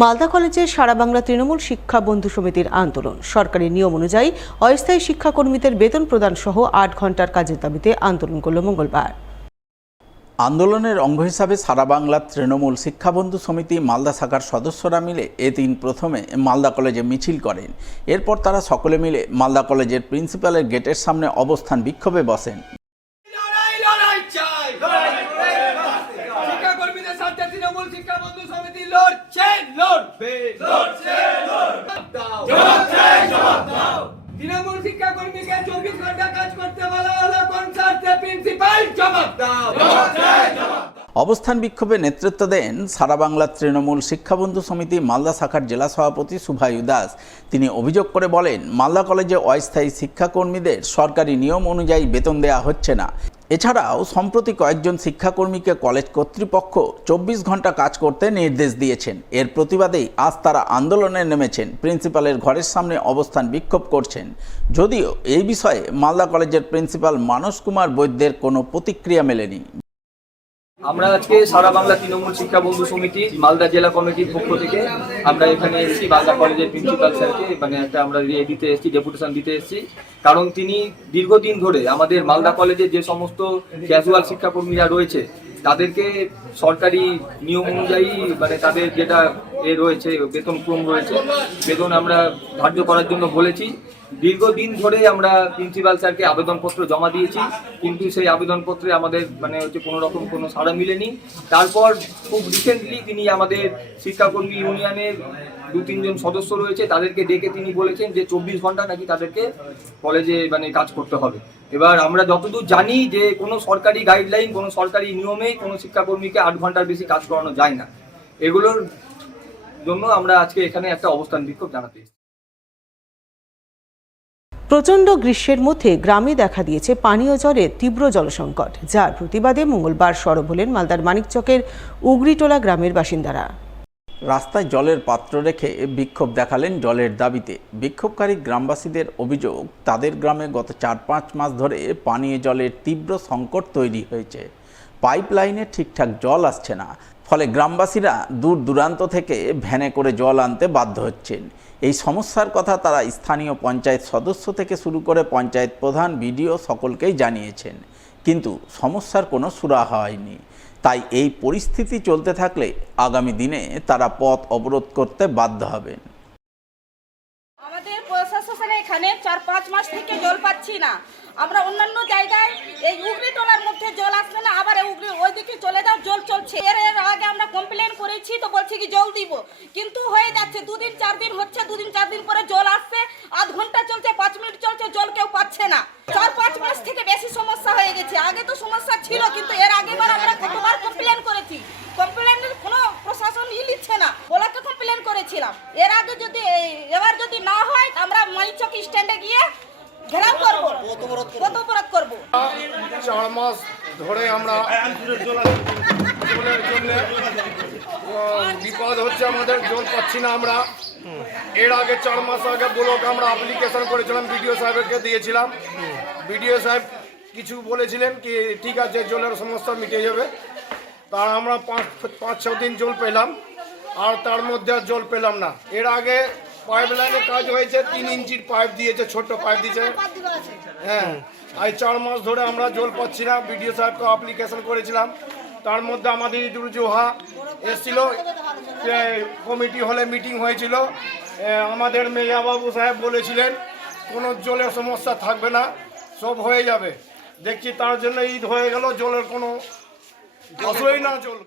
মালদা কলেজের সারা বাংলা তৃণমূল শিক্ষা বন্ধু সমিতির আন্দোলন। সরকারি নিয়ম অনুযায়ী অস্থায়ী শিক্ষাকর্মীদের বেতন প্রদান সহ ৮ ঘন্টার কাজের দাবিতে আন্দোলন করল মঙ্গলবার। আন্দোলনের অঙ্গ হিসাবে সারা বাংলা তৃণমূল শিক্ষা বন্ধু সমিতি মালদা শাখার সদস্যরা মিলে এদিন প্রথমে মালদা কলেজে মিছিল করেন। এরপর তারা সকলে মিলে মালদা কলেজের প্রিন্সিপালের গেটের সামনে অবস্থান বিক্ষোভে বসেন। অবস্থান বিক্ষোভে নেতৃত্ব দেন সারা বাংলা তৃণমূল শিক্ষাবন্ধু সমিতি মালদা শাখার জেলা সভাপতি শুভায়ু দাস। তিনি অভিযোগ করে বলেন, মালদা কলেজে অস্থায়ী শিক্ষাকর্মীদের সরকারি নিয়ম অনুযায়ী বেতন দেওয়া হচ্ছে না। এছাড়াও সম্প্রতি কয়েকজন শিক্ষাকর্মীকে কলেজ কর্তৃপক্ষ 24 ঘন্টা কাজ করতে নির্দেশ দিয়েছেন। এর প্রতিবাদেই আজ তারা আন্দোলনে নেমেছেন, প্রিন্সিপালের ঘরের সামনে অবস্থান বিক্ষোভ করছেন। যদিও এই বিষয়ে মালদা কলেজের প্রিন্সিপাল মানস কুমার বৈদ্যের কোনো প্রতিক্রিয়া মেলেনি। আমরা আজকে সারা বাংলা তৃণমূল শিক্ষা বন্ধু সমিতি মালদা জেলা কমিটির পক্ষ থেকে আমরা এখানে এসেছি মালদা কলেজের প্রিন্সিপাল স্যারকে একটা আমরা দিতে এসেছি, ডেপুটেশন দিতে এসেছি। কারণ তিনি দীর্ঘদিন ধরে আমাদের মালদা কলেজে যে সমস্ত ক্যাজুয়াল শিক্ষাকর্মীরা রয়েছে তাদেরকে সরকারি নিয়ম অনুযায়ী তাদের যেটা রয়েছে বেতন ক্রম রয়েছে, বেতন আমরা ধার্য করার জন্য বলেছি। দীর্ঘদিন ধরে আমরা প্রিন্সিপাল স্যারকে আবেদনপত্র জমা দিয়েছি, কিন্তু সেই আবেদনপত্রে আমাদের কোনো রকম কোনো সাড়া মিলেনি। তারপর খুব রিসেন্টলি তিনি আমাদের শিক্ষাকর্মী ইউনিয়নের 2-3 জন সদস্য রয়েছে, তাদেরকে ডেকে তিনি বলেছেন যে 24 ঘন্টা নাকি তাদেরকে কলেজে কাজ করতে হবে। এবার আমরা যতদূর জানি যে কোনো সরকারি গাইডলাইন, কোনো সরকারি নিয়মে কোনো শিক্ষাকর্মীকে 8 ঘন্টার বেশি কাজ করানো যায় না। এগুলোর জন্য আমরা আজকে এখানে একটা অবস্থান বিক্ষোভ জানাতে এসেছি। প্রচণ্ড গ্রীষ্মের মধ্যে গ্রামে দেখা দিয়েছে পানীয় জলের তীব্র জলসংকট, যার প্রতিবাদে মঙ্গলবার সরব হলেন মালদার মানিকচকের উগরিটোলা গ্রামের বাসিন্দারা। রাস্তায় জলের পাত্র রেখে বিক্ষোভ দেখালেন জলের দাবিতে। বিক্ষোভকারী গ্রামবাসীদের অভিযোগ, তাদের গ্রামে গত 4-5 মাস ধরে পানীয় জলের তীব্র সংকট তৈরি হয়েছে। পাইপ লাইনে ঠিকঠাক জল আসছে না, ফলে গ্রামবাসীরা দূর দূরান্ত থেকে ভ্যানে করে জল আনতে বাধ্য হচ্ছেন। এই সমস্যার কথা তারা স্থানীয় পঞ্চায়েত সদস্য থেকে শুরু করে পঞ্চায়েত প্রধান, বিডিও সকলকেই জানিয়েছেন, কিন্তু সমস্যার কোনো সুরাহা হয়নি। তাই এই পরিস্থিতি চলতে থাকলে আগামী দিনে তারা পথ অবরোধ করতে বাধ্য হবেন। আমাদের প্রশাসনে এখানে 4-5 মাস থেকে জল পাচ্ছি না। আমরা অন্যান্য জায়গায় এই উগরিটোলার মধ্যে জল আসছে না, আবার ওইদিকে চলে যাও জল চলছে। এর আগে আমরা কমপ্লেন করেছি, তো বলছি কি জল দিব, কিন্তু হয়ে যাচ্ছে 2-4 দিন হচ্ছে, 2-4 দিন পরে জল আসছে, আধ ঘন্টা চলছে, 5 মিনিট চলছে, জল কেউ পাচ্ছে না। 4-5 মাস থেকে বেশি সমস্যা হয়ে গেছে। আগে তো সমস্যা ছিল, কিন্তু এর আগেবার আমরা কতবার কমপ্লেন করেছি, কমপ্লেনের কোনো প্রশাসন নিচ্ছে না। বলাকে কমপ্লেন করেছিলাম। এর আগে এবার যদি না হয় আমরা মানিকচক স্ট্যান্ডে গিয়ে ঘেরাও করব, অবরোধ করব। 4 মাস ধরে আমরা জলের জন্য বিপদ হচ্ছে, আমাদের জল পাচ্ছি না আমরা। এর আগে 4 মাস আগে ব্লকে আমরা অ্যাপ্লিকেশন করেছিলাম, বিডিও সাহেবকে দিয়েছিলাম। বিডিও সাহেব কিছু বলেছিলেন কি ঠিক আছে জলের সমস্যা মিটে যাবে। তার আমরা 5-6 দিন জল পেলাম, আর তার মধ্যে আর জল পেলাম না। এর আগে পাইপ লাইনের কাজ হয়েছে, 3 ইঞ্চির পাইপ দিয়েছে, ছোট্ট পাইপ দিয়েছে। হ্যাঁ, এই 4 মাস ধরে আমরা জল পাচ্ছি না। বিডিও সাহেবকে অ্যাপ্লিকেশন করেছিলাম, তার মধ্যে আমাদের ইদুর জোহা এসেছিল, কমিটি হলে মিটিং হয়েছিল। আমাদের মেয়াবাবু সাহেব বলেছিলেন কোনো জলের সমস্যা থাকবে না, সব হয়ে যাবে। দেখছি তার জন্য ঈদ হয়ে গেল, জলের কোনো আসলেই না জল।